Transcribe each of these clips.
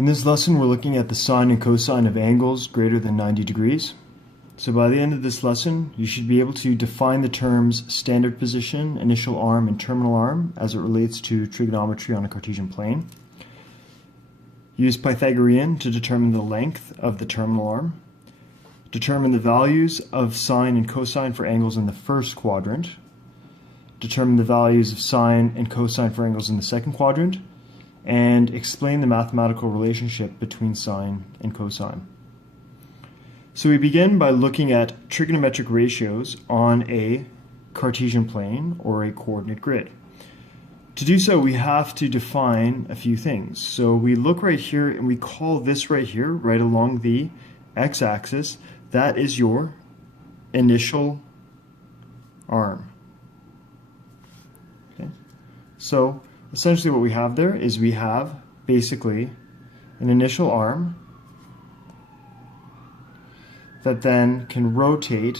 In this lesson, we're looking at the sine and cosine of angles greater than 90 degrees. So by the end of this lesson, you should be able to define the terms standard position, initial arm, and terminal arm as it relates to trigonometry on a Cartesian plane. Use Pythagorean to determine the length of the terminal arm. Determine the values of sine and cosine for angles in the first quadrant. Determine the values of sine and cosine for angles in the second quadrant. And explain the mathematical relationship between sine and cosine. So we begin by looking at trigonometric ratios on a Cartesian plane or a coordinate grid. To do so, we have to define a few things. So we look right here and we call this right here, right along the x-axis, that is your initial arm. Okay. So essentially what we have there is we have basically an initial arm that then can rotate,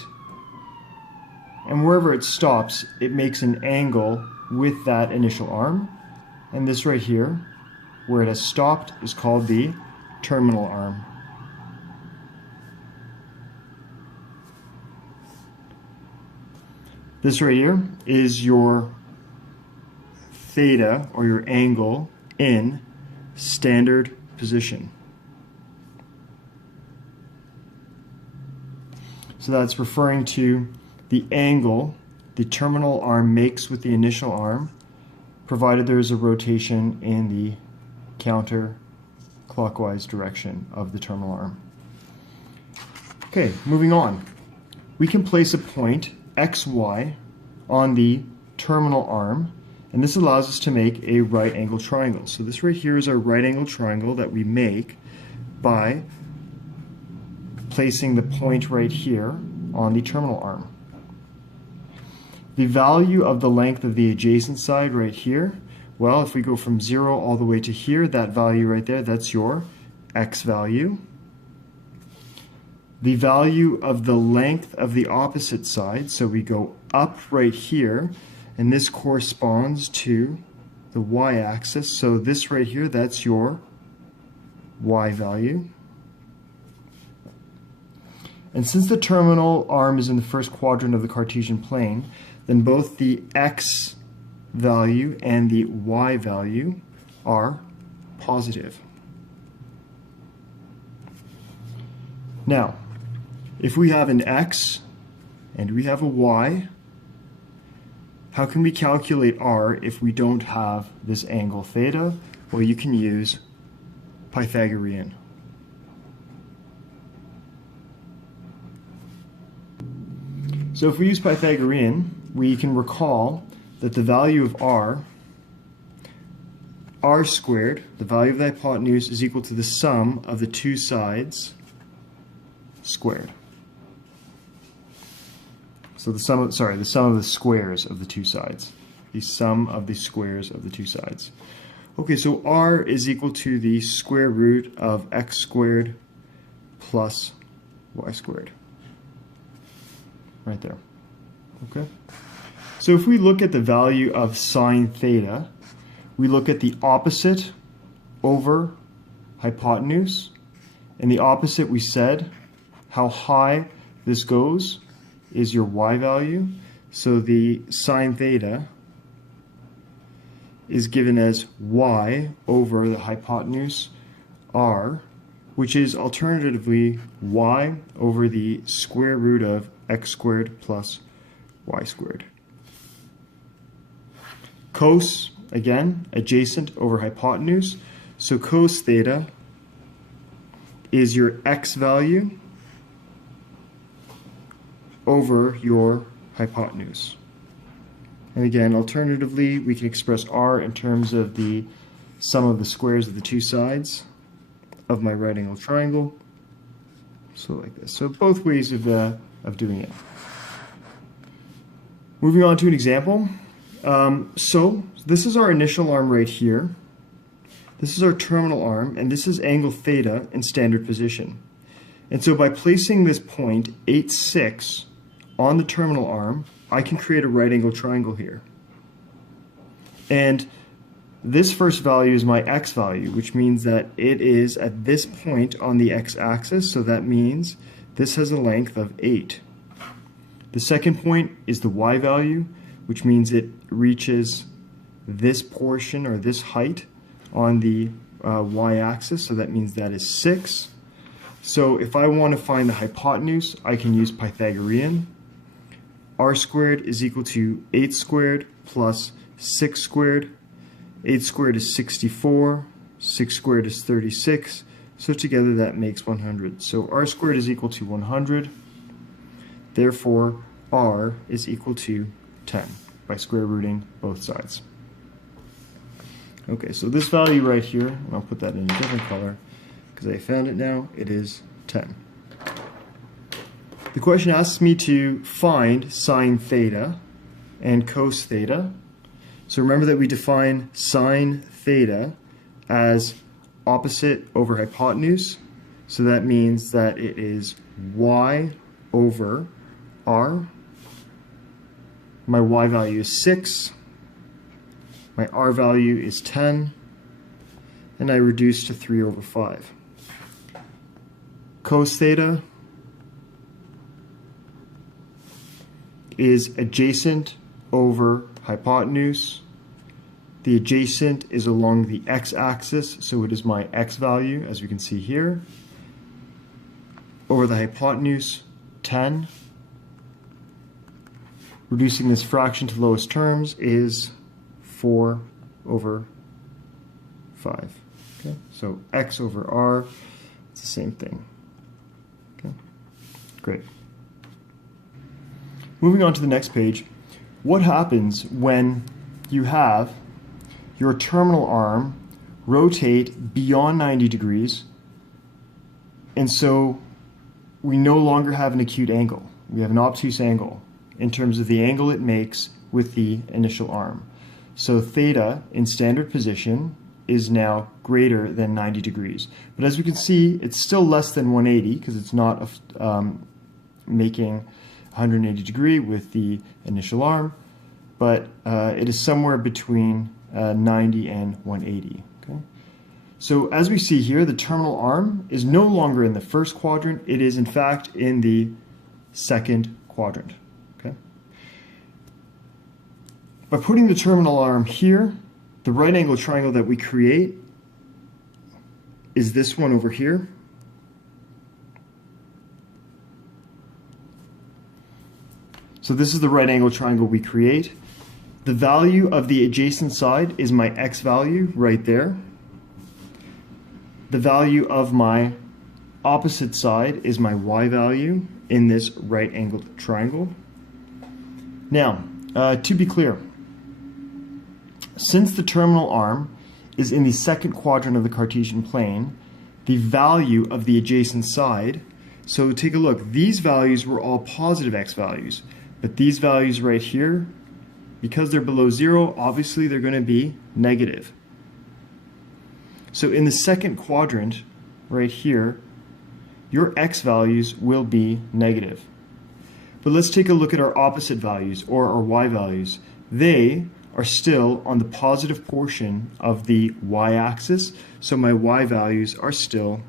and wherever it stops it makes an angle with that initial arm, and this right here where it has stopped is called the terminal arm. This right here is your theta, or your angle, in standard position. So that's referring to the angle the terminal arm makes with the initial arm, provided there is a rotation in the counterclockwise direction of the terminal arm. Okay, moving on. We can place a point xy on the terminal arm, and this allows us to make a right angle triangle. So this right here is our right angle triangle that we make by placing the point right here on the terminal arm. The value of the length of the adjacent side right here, well, if we go from 0 all the way to here, that value right there, that's your x value. The value of the length of the opposite side, so we go up right here, and this corresponds to the y-axis. So this right here, that's your y value. And since the terminal arm is in the first quadrant of the Cartesian plane, then both the x value and the y value are positive. Now, if we have an x and we have a y, how can we calculate r if we don't have this angle theta? Well, you can use Pythagorean. So if we use Pythagorean, we can recall that the value of r squared, the value of the hypotenuse, is equal to the sum of the two sides squared. So the sum of the squares of the two sides. The sum of the squares of the two sides. Okay, so r is equal to the square root of x squared plus y squared. Right there. Okay. So if we look at the value of sine theta, we look at the opposite over hypotenuse. And the opposite, we said, how high this goes is your y value. So the sine theta is given as y over the hypotenuse r, which is alternatively y over the square root of x squared plus y squared. Cos, again, adjacent over hypotenuse. So cos theta is your x value over your hypotenuse. And again, alternatively, we can express r in terms of the sum of the squares of the two sides of my right angle triangle. So like this. So both ways of doing it. Moving on to an example. So this is our initial arm right here. This is our terminal arm, and this is angle theta in standard position. And so by placing this point 8, 6 on the terminal arm, I can create a right angle triangle here. And this first value is my x value, which means that it is at this point on the x-axis, so that means this has a length of 8. The second point is the y value, which means it reaches this portion or this height on the y-axis, so that means that is 6. So if I want to find the hypotenuse, I can use Pythagorean. R squared is equal to 8 squared plus 6 squared. 8 squared is 64, 6 squared is 36, so together that makes 100. So r squared is equal to 100, therefore r is equal to 10 by square rooting both sides. Okay, so this value right here, and I'll put that in a different color because I found it now, it is 10. The question asks me to find sine theta and cos theta. So remember that we define sine theta as opposite over hypotenuse. So that means that it is y over r. My y value is 6. My r value is 10. And I reduce to 3 over 5. Cos theta is adjacent over hypotenuse. The adjacent is along the x-axis, so it is my x value, as we can see here. Over the hypotenuse, 10. Reducing this fraction to lowest terms is 4 over 5. Okay? So x over r, it's the same thing. Okay? Great. Moving on to the next page, what happens when you have your terminal arm rotate beyond 90 degrees, and so we no longer have an acute angle. We have an obtuse angle in terms of the angle it makes with the initial arm. So theta in standard position is now greater than 90 degrees. But as we can see, it's still less than 180 because it's not making 180 degree with the initial arm, but it is somewhere between 90 and 180. Okay? So as we see here, the terminal arm is no longer in the first quadrant. It is in fact in the second quadrant. Okay? By putting the terminal arm here, the right angle triangle that we create is this one over here. So this is the right angle triangle we create. The value of the adjacent side is my x value right there. The value of my opposite side is my y value in this right angled triangle. Now, to be clear, since the terminal arm is in the second quadrant of the Cartesian plane, the value of the adjacent side, so take a look, these values were all positive x values, but these values right here, because they're below 0, obviously they're going to be negative. So in the second quadrant, right here, your x values will be negative. But let's take a look at our opposite values, or our y values. They are still on the positive portion of the y-axis, so my y values are still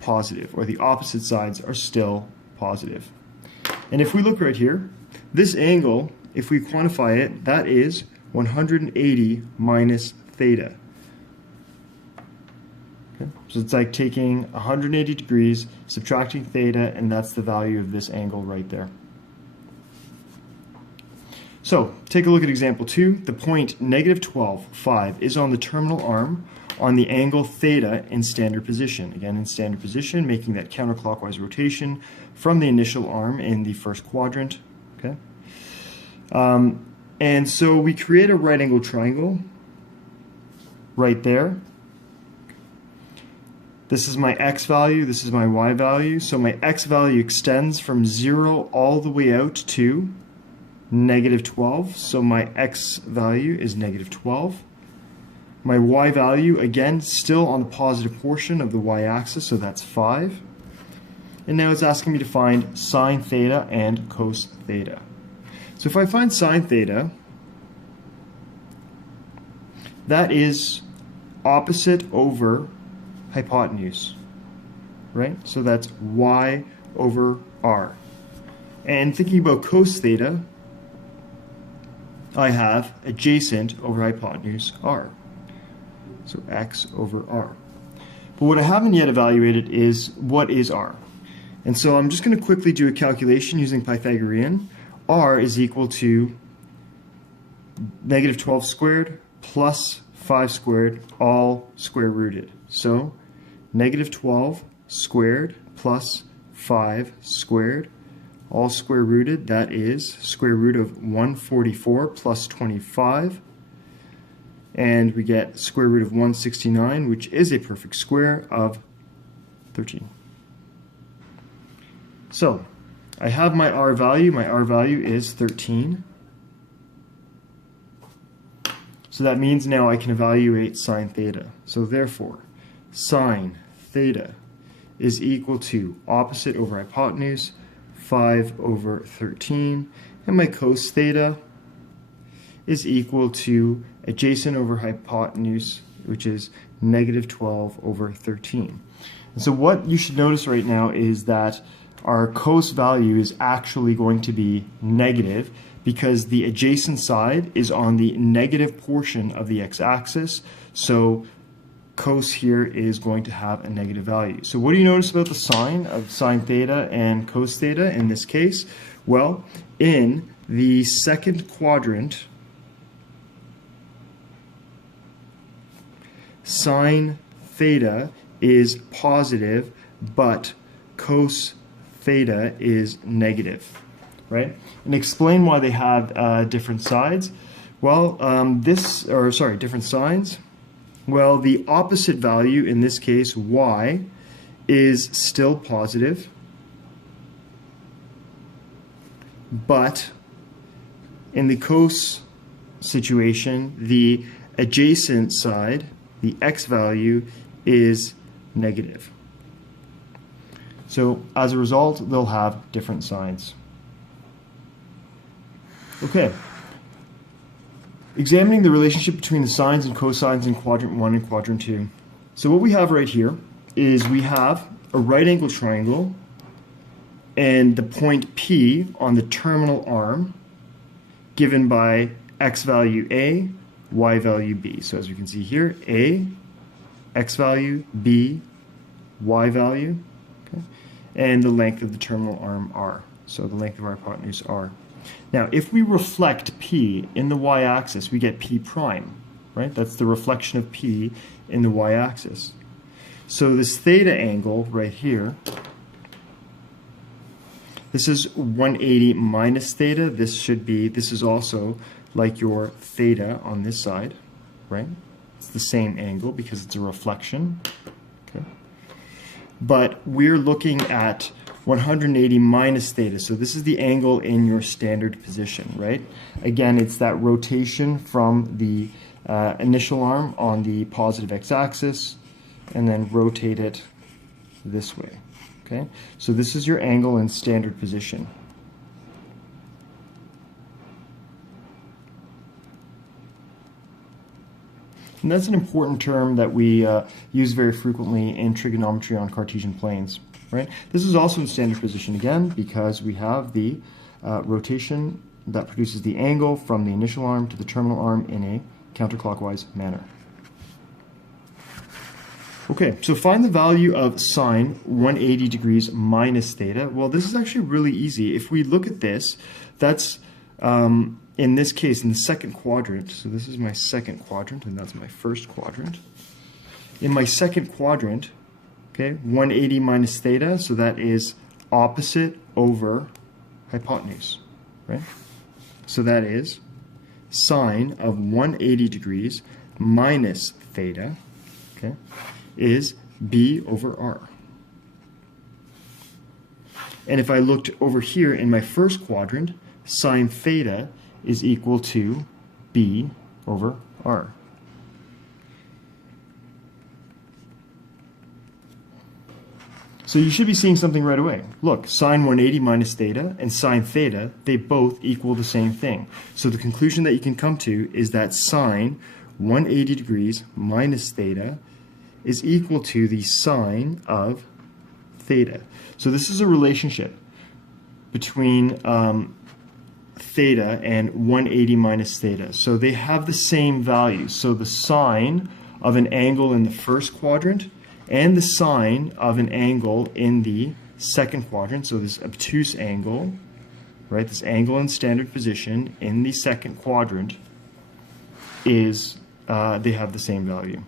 positive, or the opposite sides are still positive. And if we look right here, this angle, if we quantify it, that is 180 minus theta. Okay? So it's like taking 180 degrees, subtracting theta, and that's the value of this angle right there. So take a look at example 2. The point -12, 5 is on the terminal arm on the angle theta in standard position. Again, in standard position, making that counterclockwise rotation from the initial arm in the first quadrant. Okay. And so we create a right angle triangle right there. This is my x value, this is my y value. So my x value extends from 0 all the way out to -12. So my x value is -12. My y value, again, still on the positive portion of the y-axis, so that's 5. And now it's asking me to find sine theta and cos theta. So if I find sine theta, that is opposite over hypotenuse, right? So that's y over r. And thinking about cos theta, I have adjacent over hypotenuse r. So x over r. But what I haven't yet evaluated is what is r. And so I'm just going to quickly do a calculation using Pythagorean. R is equal to negative 12 squared plus 5 squared, all square rooted. So negative 12 squared plus 5 squared, all square rooted, that is square root of 144 plus 25. And we get square root of 169, which is a perfect square of 13. So I have my r value. My r value is 13. So that means now I can evaluate sine theta. So therefore, sine theta is equal to opposite over hypotenuse, 5 over 13. And my cos theta is equal to adjacent over hypotenuse, which is negative 12 over 13. And so what you should notice right now is that our cos value is actually going to be negative because the adjacent side is on the negative portion of the x-axis. So cos here is going to have a negative value. So what do you notice about the sign of sine theta and cos theta in this case? Well, in the second quadrant, sine theta is positive, but cos theta is negative, right? And explain why they have different sides. Well, different signs. Well, the opposite value in this case, y, is still positive, but in the cos situation, the adjacent side, the x value, is negative. So as a result, they'll have different signs. Okay. Examining the relationship between the sines and cosines in quadrant 1 and quadrant 2. So what we have right here is we have a right angle triangle and the point P on the terminal arm given by x value A, y value B. So as we can see here, A, x value, B, y value, okay, and the length of the terminal arm R. So the length of our hypotenuse R. Now, if we reflect P in the y-axis, we get P prime, right? That's the reflection of P in the y-axis. So this theta angle right here, this is 180 minus theta. This is also like your theta on this side, right? It's the same angle because it's a reflection, okay? But we're looking at 180 minus theta. So this is the angle in your standard position, right? Again, it's that rotation from the initial arm on the positive x-axis and then rotate it this way, okay? So this is your angle in standard position. And that's an important term that we use very frequently in trigonometry on Cartesian planes. Right? This is also in standard position again because we have the rotation that produces the angle from the initial arm to the terminal arm in a counterclockwise manner. Okay, so find the value of sine 180 degrees minus theta. Well, this is actually really easy. If we look at this, that's in this case in the second quadrant. So this is my second quadrant and that's my first quadrant. In my second quadrant, okay, 180 minus theta, so that is opposite over hypotenuse, right? So that is sine of 180 degrees minus theta, okay, is b over r. And if I looked over here in my first quadrant, sine theta is equal to b over r. So you should be seeing something right away. Look, sine 180 minus theta and sine theta, they both equal the same thing. So the conclusion that you can come to is that sine 180 degrees minus theta is equal to the sine of theta. So this is a relationship between theta and 180 minus theta. So they have the same value. So the sine of an angle in the first quadrant and the sine of an angle in the second quadrant, so this obtuse angle, right, this angle in standard position in the second quadrant is, they have the same value.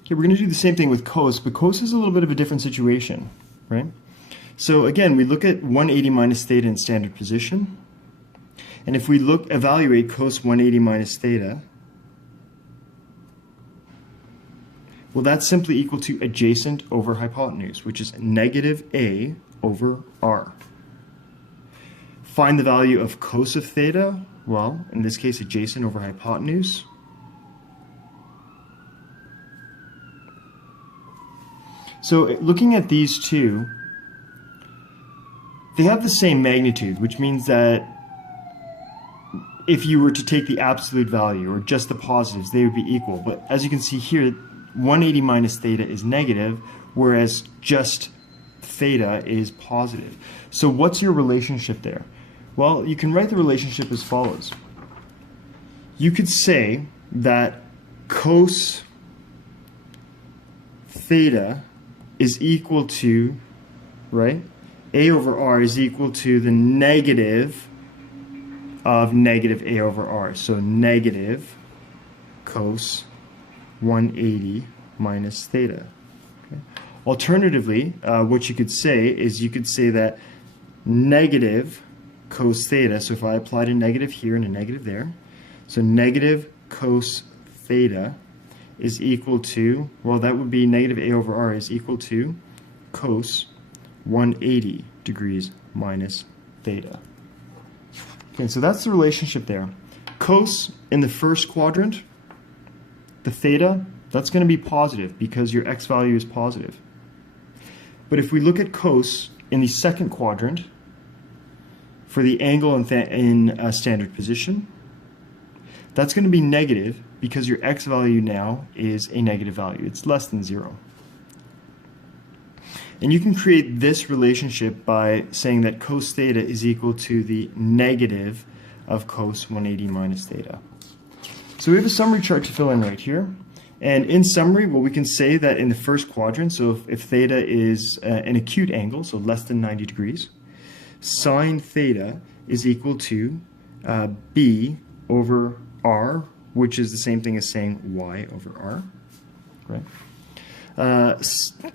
Okay, we're going to do the same thing with cos, but cos is a little bit of a different situation, right? So again, we look at 180 minus theta in standard position, and if we evaluate cos 180 minus theta, well, that's simply equal to adjacent over hypotenuse, which is negative a over r. Find the value of cos of theta. Well, in this case, adjacent over hypotenuse. So looking at these two, they have the same magnitude, which means that if you were to take the absolute value or just the positives, they would be equal. But as you can see here, 180 minus theta is negative, whereas just theta is positive. So what's your relationship there? Well, you can write the relationship as follows. You could say that cos theta is equal to, right, a over r is equal to the negative of negative a over r. So negative cos 180 minus theta. Okay. Alternatively, what you could say is you could say that negative cos theta, so if I applied a negative here and a negative there, so negative cos theta is equal to, well, that would be negative a over r is equal to cos 180 degrees minus theta. Okay, so that's the relationship there. Cos in the first quadrant, the theta, that's going to be positive because your x value is positive. But if we look at cos in the second quadrant, for the angle in standard position, that's going to be negative because your x value now is a negative value. It's less than 0. And you can create this relationship by saying that cos theta is equal to the negative of cos 180 minus theta. So we have a summary chart to fill in right here. And in summary, well, we can say that in the first quadrant, so if theta is an acute angle, so less than 90 degrees, sine theta is equal to b over r, which is the same thing as saying y over r, right?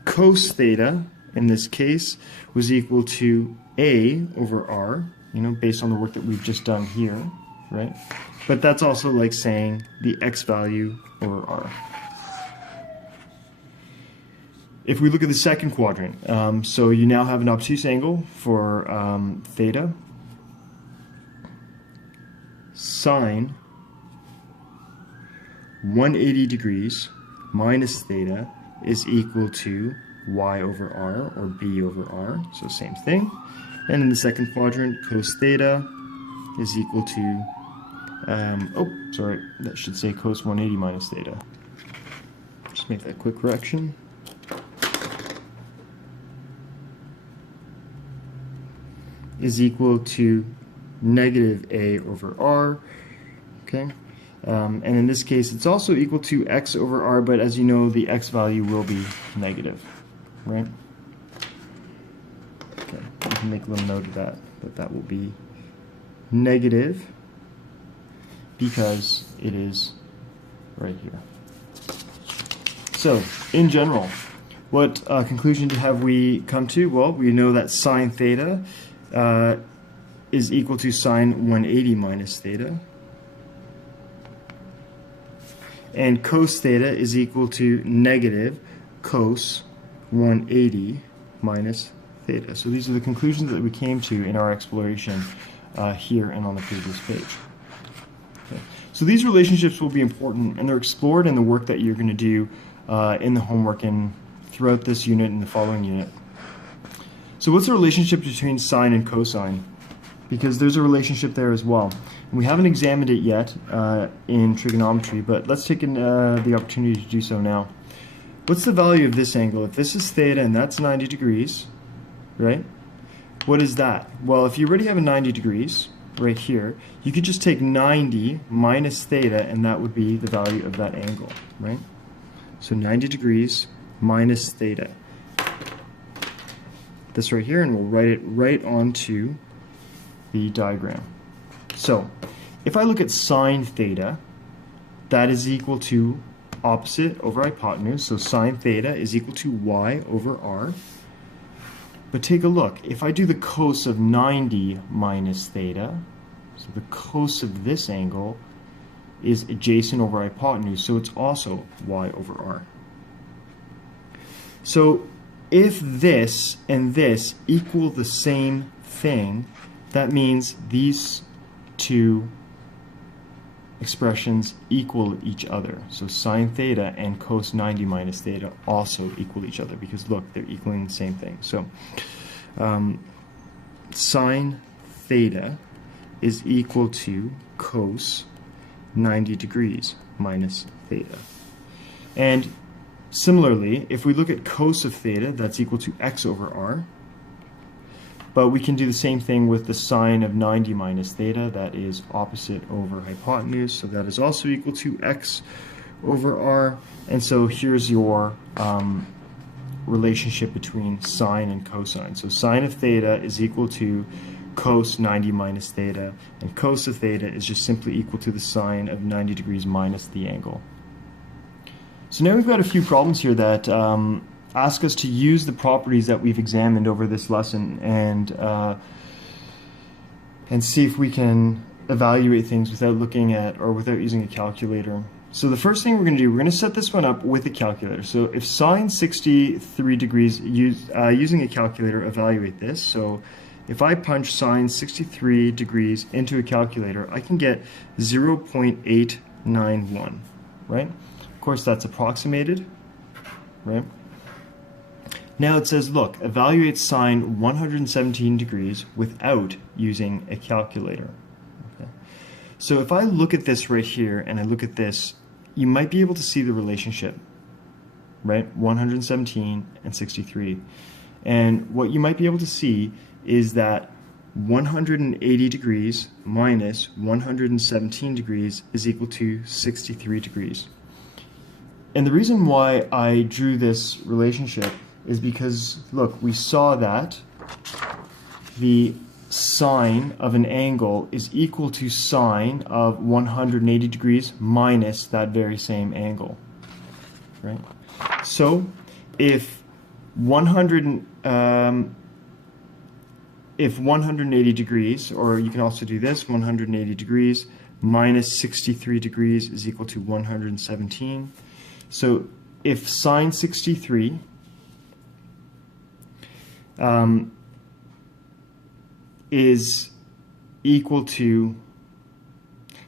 Cos theta, in this case, was equal to a over r, based on the work that we've just done here, right? But that's also like saying the x value over r. If we look at the second quadrant, so you now have an obtuse angle for theta. Sine 180 degrees minus theta is equal to y over r, or b over r, so same thing. And in the second quadrant, cos theta is equal to, that should say cos 180 minus theta. Just make that quick correction. Is equal to negative a over r, okay? And in this case, it's also equal to x over r, but as you know, the x value will be negative, right? Okay, you can make a little note of that that will be negative because it is right here. So, in general, what conclusion have we come to? Well, we know that sine theta is equal to sine 180 minus theta. And cos theta is equal to negative cos 180 minus theta. So these are the conclusions that we came to in our exploration here and on the previous page. Okay. So these relationships will be important, and they're explored in the work that you're going to do in the homework and throughout this unit and the following unit. So what's the relationship between sine and cosine? Because there's a relationship there as well. We haven't examined it yet in trigonometry, but let's take the opportunity to do so now. What's the value of this angle? If this is theta and that's 90 degrees, right? What is that? Well, if you already have a 90 degrees right here, you could just take 90 minus theta, and that would be the value of that angle, right? So 90 degrees minus theta. This right here, and we'll write it right onto the diagram. So if I look at sine theta, that is equal to opposite over hypotenuse. So sine theta is equal to y over r. But take a look. If I do the cos of 90 minus theta, so the cos of this angle is adjacent over hypotenuse, so it's also y over r. So if this and this equal the same thing, that means these two expressions equal each other. So sine theta and cos 90 minus theta also equal each other, because look, they're equaling the same thing. So sine theta is equal to cos 90 degrees minus theta. And similarly, if we look at cos of theta, that's equal to x over r. But we can do the same thing with the sine of 90 minus theta. That is opposite over hypotenuse, so that is also equal to x over r. And so here's your relationship between sine and cosine. So sine of theta is equal to cos 90 minus theta, and cos of theta is just simply equal to the sine of 90 degrees minus the angle. So now we've got a few problems here that ask us to use the properties that we've examined over this lesson and see if we can evaluate things without looking at or without using a calculator. So the first thing we're going to do, we're going to set this one up with a calculator. So if sine 63 degrees, using a calculator, evaluate this. So if I punch sine 63 degrees into a calculator, I can get 0.891, right? Of course, that's approximated, right? Now it says, look, evaluate sine 117 degrees without using a calculator. Okay. So if I look at this right here and I look at this, you might be able to see the relationship, right? 117 and 63. And what you might be able to see is that 180 degrees minus 117 degrees is equal to 63 degrees. And the reason why I drew this relationship is because, look, we saw that the sine of an angle is equal to sine of 180 degrees minus that very same angle, right? So if 180 degrees, or you can also do this, 180 degrees minus 63 degrees is equal to 117. So if sine 63 is equal to,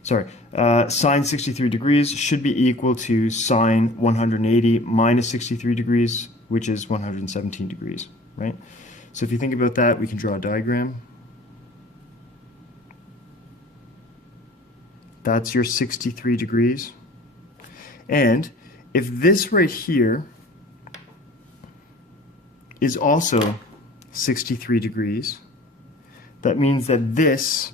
sine 63 degrees should be equal to sine 180 minus 63 degrees, which is 117 degrees, right? So if you think about that, we can draw a diagram. That's your 63 degrees. And if this right here is also 63 degrees, that means that this,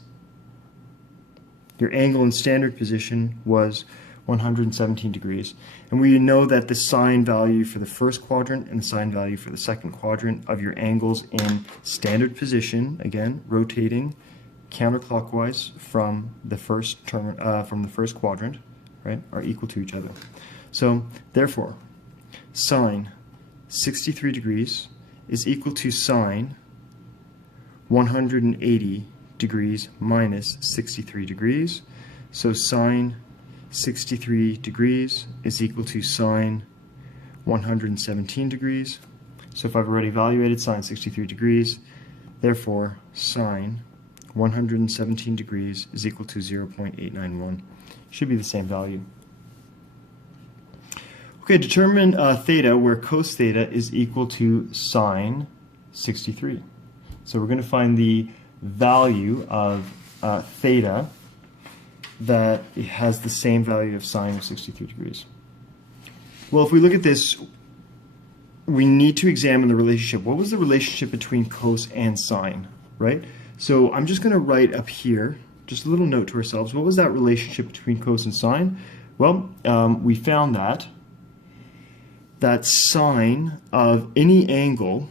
your angle in standard position, was 117 degrees. And we know that the sine value for the first quadrant and the sine value for the second quadrant of your angles in standard position, again, rotating counterclockwise from the first quadrant, right, are equal to each other. So therefore, sine 63 degrees is equal to sine 180 degrees minus 63 degrees. So sine 63 degrees is equal to sine 117 degrees. So if I've already evaluated sine 63 degrees, therefore sine 117 degrees is equal to 0.891. Should be the same value. Okay, determine theta where cos theta is equal to sine 63. So we're going to find the value of theta that it has the same value of sine of 63 degrees? Well, if we look at this, we need to examine the relationship. What was the relationship between cos and sine, right? So I'm just going to write up here, just a little note to ourselves. What was that relationship between cos and sine? Well, we found that sine of any angle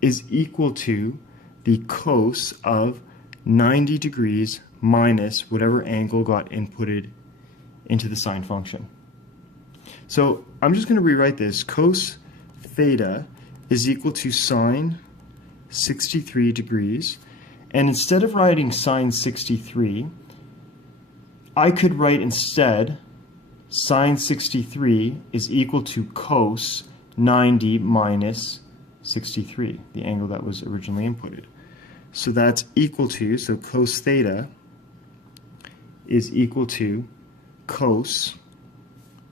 is equal to the cos of 90 degrees minus whatever angle got inputted into the sine function. So I'm just going to rewrite this. Cos theta is equal to sine 63 degrees. And instead of writing sine 63, I could write instead sine 63 is equal to cos 90 minus 63, the angle that was originally inputted. So that's equal to, so cos theta is equal to cos,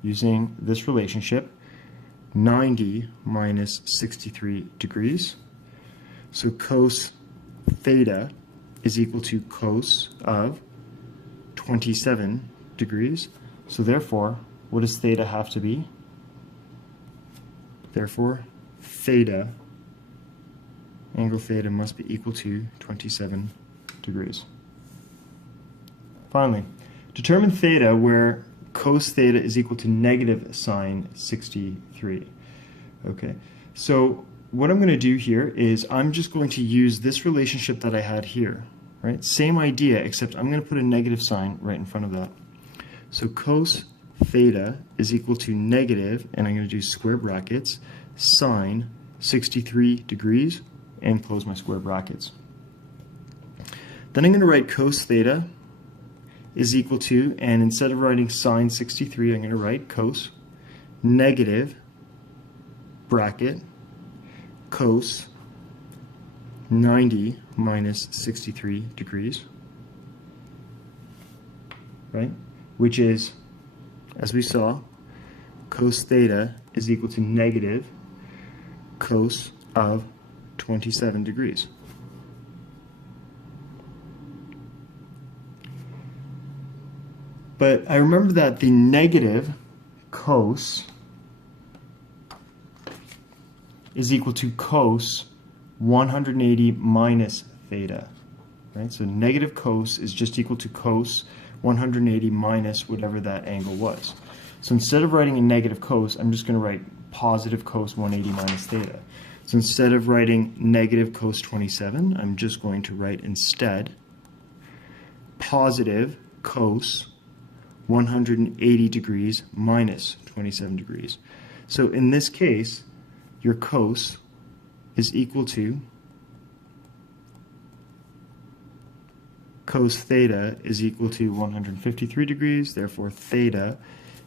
using this relationship, 90 minus 63 degrees. So cos theta is equal to cos of 27 degrees. So therefore, what does theta have to be? Therefore, theta, angle theta must be equal to 27 degrees. Finally, determine theta where cos theta is equal to negative sine 63. Okay, so what I'm going to do here is I'm just going to use this relationship that I had here, right? Same idea, except I'm going to put a negative sign right in front of that. So cos theta is equal to negative, and I'm going to do square brackets, sine 63 degrees, and close my square brackets. Then I'm going to write cos theta is equal to, and instead of writing sine 63, I'm going to write cos negative bracket cos 90 minus 63 degrees, right? Which is, as we saw, cos theta is equal to negative cos of 27 degrees. But I remember that the negative cos is equal to cos 180 minus theta, right? So negative cos is just equal to cos 180 minus whatever that angle was. So instead of writing a negative cos, I'm just going to write positive cos 180 minus theta. So instead of writing negative cos 27, I'm just going to write instead positive cos 180 degrees minus 27 degrees. So in this case, your cos is equal to cos theta is equal to 153 degrees, therefore theta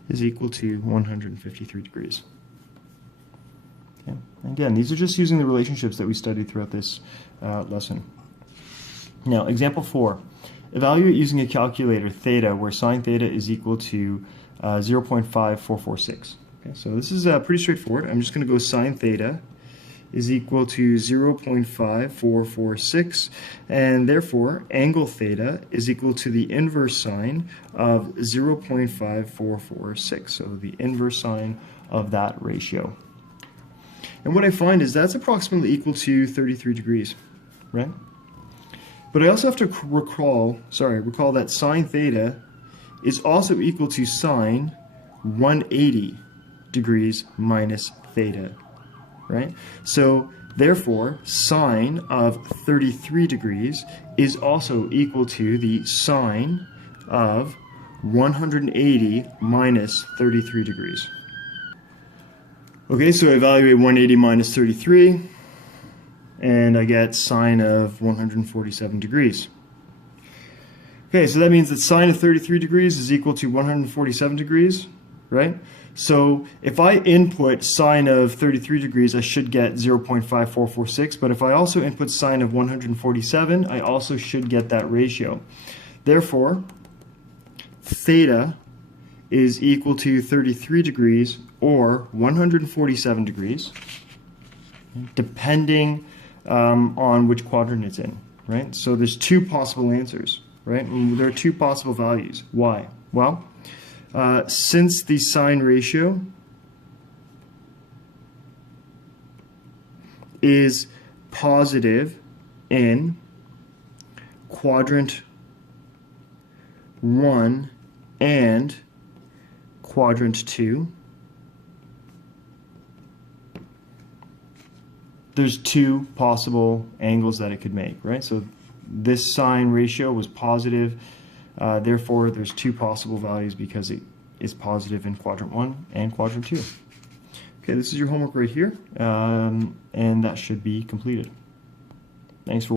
is equal to 153 degrees. Okay. Again, these are just using the relationships that we studied throughout this lesson. Now, example 4. Evaluate using a calculator theta where sine theta is equal to 0.5446. Okay, so this is pretty straightforward. I'm just going to go sine theta is equal to 0.5446, and therefore angle theta is equal to the inverse sine of 0.5446, so the inverse sine of that ratio. And what I find is that's approximately equal to 33 degrees, right? But I also have to recall that sine theta is also equal to sine 180 degrees minus theta, right? So therefore, sine of 33 degrees is also equal to the sine of 180 minus 33 degrees. Okay, so I evaluate 180 minus 33, and I get sine of 147 degrees. Okay, so that means that sine of 33 degrees is equal to 147 degrees, right? So if I input sine of 33 degrees, I should get 0.5446, but if I also input sine of 147, I also should get that ratio. Therefore, theta is equal to 33 degrees or 147 degrees, depending on which quadrant it's in, right? So there's two possible answers. right? And there are two possible values. Why? Well, since the sine ratio is positive in quadrant 1 and quadrant 2, there's two possible angles that it could make, right? So this sine ratio was positive, therefore there's two possible values because it is positive in quadrant 1 and quadrant 2. Okay, this is your homework right here, and that should be completed. Thanks for